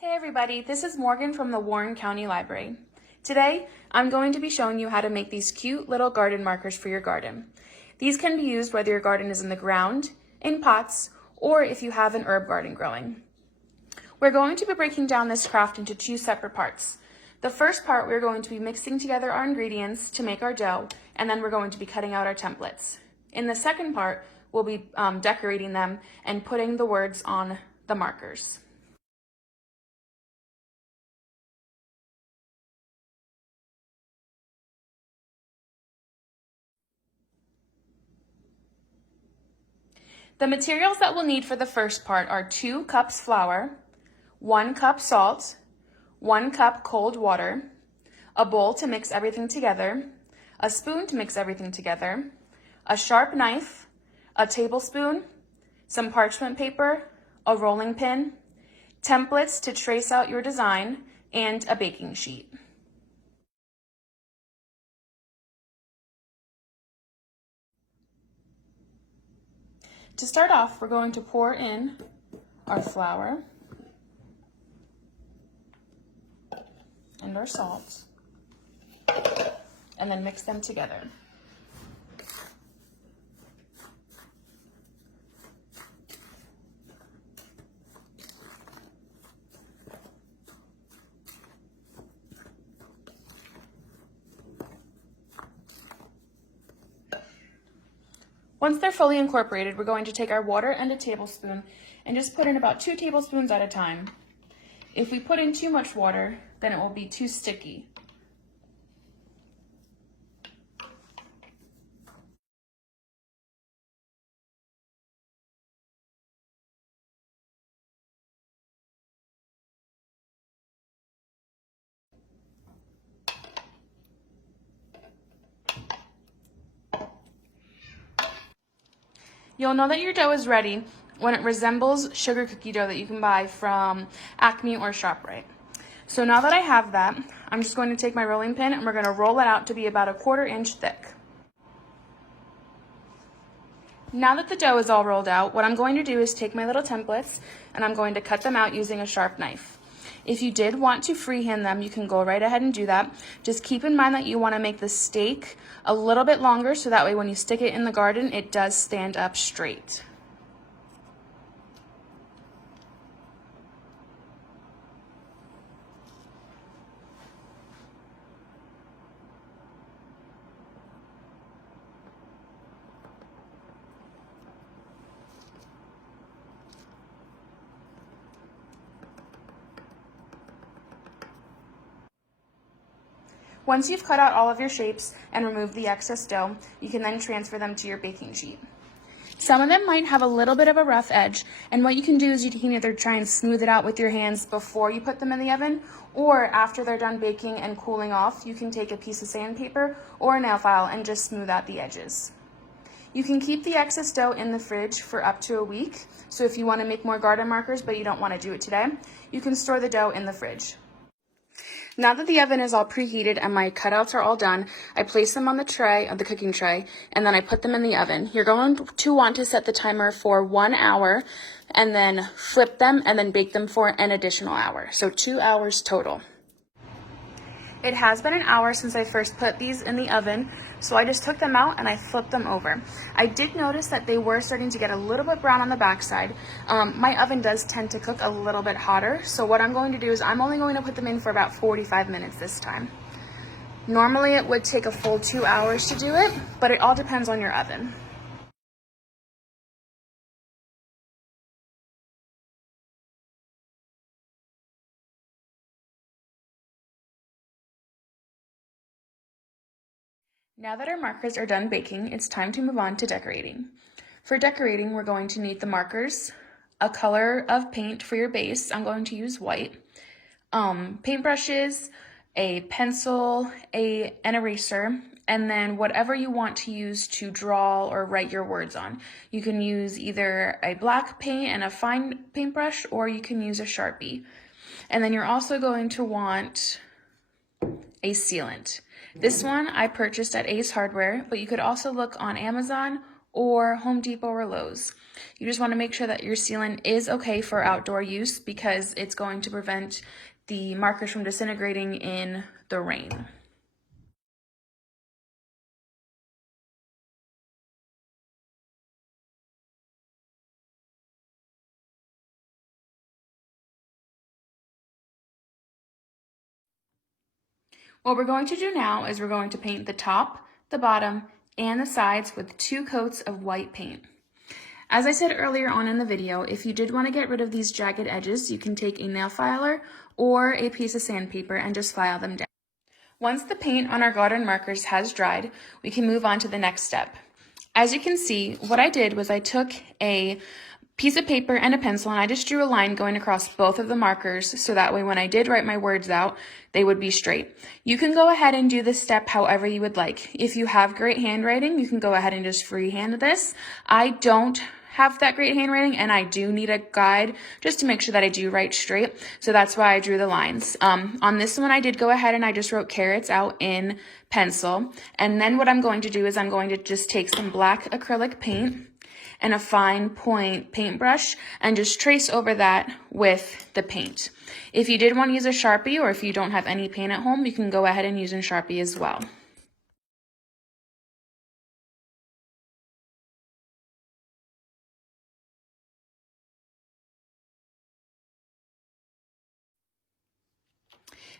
Hey everybody, this is Morgan from the Warren County Library. Today, I'm going to be showing you how to make these cute little garden markers for your garden. These can be used whether your garden is in the ground, in pots, or if you have an herb garden growing. We're going to be breaking down this craft into two separate parts. The first part, we're going to be mixing together our ingredients to make our dough, and then we're going to be cutting out our templates. In the second part, we'll be decorating them and putting the words on the markers. The materials that we'll need for the first part are 2 cups flour, 1 cup salt, 1 cup cold water, a bowl to mix everything together, a spoon to mix everything together, a sharp knife, a tablespoon, some parchment paper, a rolling pin, templates to trace out your design, and a baking sheet. To start off, we're going to pour in our flour and our salt, and then mix them together. Once they're fully incorporated, we're going to take our water and a tablespoon and just put in about 2 tablespoons at a time. If we put in too much water, then it will be too sticky. You'll know that your dough is ready when it resembles sugar cookie dough that you can buy from Acme or ShopRite. So now that I have that, I'm just going to take my rolling pin and we're going to roll it out to be about 1/4 inch thick. Now that the dough is all rolled out, what I'm going to do is take my little templates and I'm going to cut them out using a sharp knife. If you did want to freehand them, you can go right ahead and do that. Just keep in mind that you want to make the stake a little bit longer so that way when you stick it in the garden, it does stand up straight. Once you've cut out all of your shapes and removed the excess dough, you can then transfer them to your baking sheet. Some of them might have a little bit of a rough edge, and what you can do is you can either try and smooth it out with your hands before you put them in the oven, or after they're done baking and cooling off, you can take a piece of sandpaper or a nail file and just smooth out the edges. You can keep the excess dough in the fridge for up to a week, so if you want to make more garden markers but you don't want to do it today, you can store the dough in the fridge. Now that the oven is all preheated and my cutouts are all done, I place them on the tray, the cooking tray, and then I put them in the oven. You're going to want to set the timer for 1 hour and then flip them and then bake them for an additional hour. So 2 hours total. It has been an hour since I first put these in the oven, so I just took them out and I flipped them over. I did notice that they were starting to get a little bit brown on the backside. My oven does tend to cook a little bit hotter, so what I'm going to do is I'm only going to put them in for about 45 minutes this time. Normally it would take a full 2 hours to do it, but it all depends on your oven. Now that our markers are done baking, it's time to move on to decorating. For decorating, we're going to need the markers, a color of paint for your base. I'm going to use white, paintbrushes, a pencil, an eraser, and then whatever you want to use to draw or write your words on. You can use either a black paint and a fine paintbrush, or you can use a Sharpie. And then you're also going to want a sealant. This one I purchased at Ace Hardware, but you could also look on Amazon or Home Depot or Lowe's. You just want to make sure that your sealant is okay for outdoor use because it's going to prevent the markers from disintegrating in the rain. What we're going to do now is we're going to paint the top, the bottom, and the sides with 2 coats of white paint. As I said earlier on in the video, if you did want to get rid of these jagged edges, you can take a nail filer or a piece of sandpaper and just file them down. Once the paint on our garden markers has dried, we can move on to the next step. As you can see, what I did was I took a piece of paper and a pencil and I just drew a line going across both of the markers so that way when I did write my words out, they would be straight. You can go ahead and do this step however you would like. If you have great handwriting, you can go ahead and just freehand this. I don't have that great handwriting and I do need a guide just to make sure that I do write straight. So that's why I drew the lines. On this one, I did go ahead and I just wrote carrots out in pencil. And then what I'm going to do is I'm going to just take some black acrylic paint and a fine point paintbrush and just trace over that with the paint. If you did want to use a Sharpie or if you don't have any paint at home, you can go ahead and use a Sharpie as well.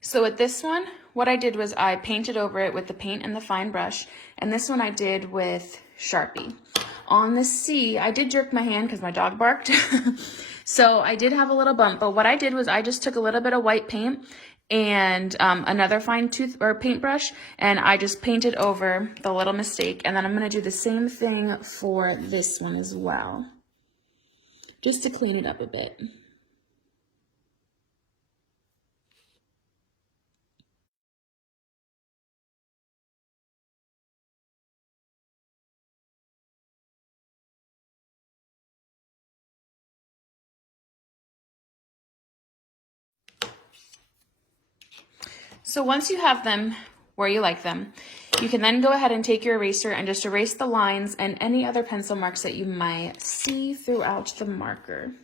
So with this one, what I did was I painted over it with the paint and the fine brush, and this one I did with Sharpie. On the C, I did jerk my hand because my dog barked, so I did have a little bump, but what I did was I just took a little bit of white paint and another fine tooth or paintbrush, and I just painted over the little mistake, and then I'm going to do the same thing for this one as well, just to clean it up a bit. So once you have them where you like them, you can then go ahead and take your eraser and just erase the lines and any other pencil marks that you might see throughout the marker.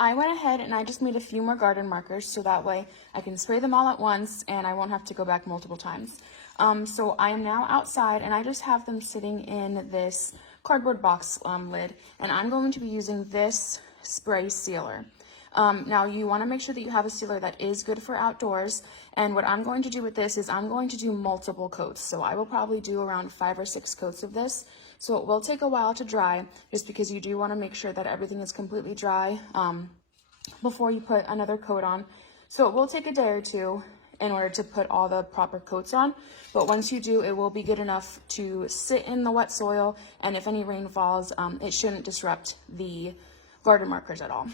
I went ahead and I just made a few more garden markers so that way I can spray them all at once and I won't have to go back multiple times. So I am now outside and I just have them sitting in this cardboard box lid, and I'm going to be using this spray sealer. Now you want to make sure that you have a sealer that is good for outdoors, and what I'm going to do with this is I'm going to do multiple coats. So I will probably do around 5 or 6 coats of this. So it will take a while to dry just because you do want to make sure that everything is completely dry before you put another coat on. So it will take a day or two in order to put all the proper coats on, but once you do, it will be good enough to sit in the wet soil, and if any rain falls, it shouldn't disrupt the garden markers at all.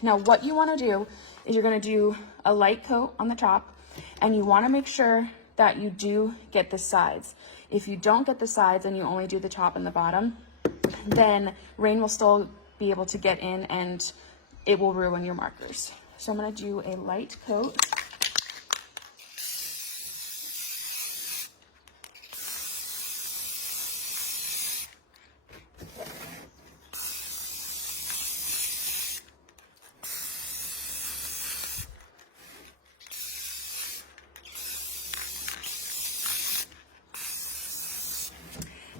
Now what you want to do is you're going to do a light coat on the top, and you want to make sure that you do get the sides. If you don't get the sides and you only do the top and the bottom, then rain will still be able to get in and it will ruin your markers. So I'm going to do a light coat.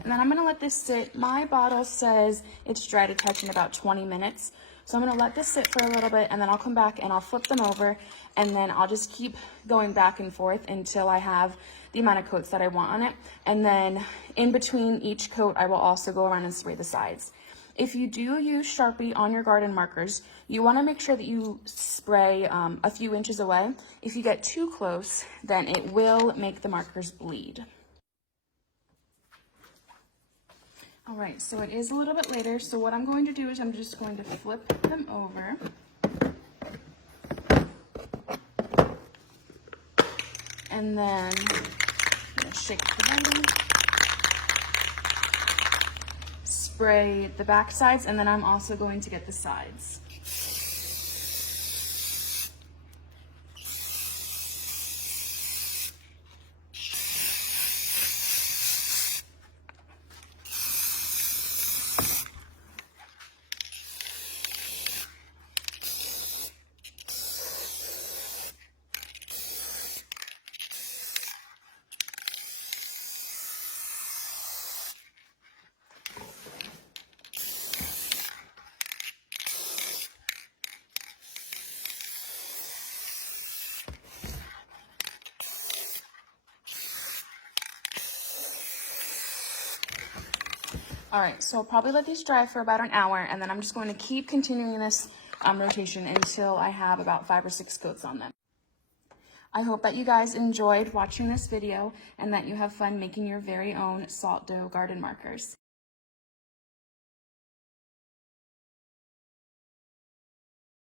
And then I'm going to let this sit. My bottle says it's dry to touch in about 20 minutes. So I'm going to let this sit for a little bit, and then I'll come back and I'll flip them over, and then I'll just keep going back and forth until I have the amount of coats that I want on it. And then in between each coat, I will also go around and spray the sides. If you do use Sharpie on your garden markers, you want to make sure that you spray a few inches away. If you get too close, then it will make the markers bleed. All right, so it is a little bit later, so what I'm going to do is I'm just going to flip them over. And then I'm gonna shake the bottom, spray the back sides, and then I'm also going to get the sides. All right, so I'll probably let these dry for about an hour, and then I'm just going to keep continuing this rotation until I have about 5 or 6 coats on them. I hope that you guys enjoyed watching this video and that you have fun making your very own salt dough garden markers.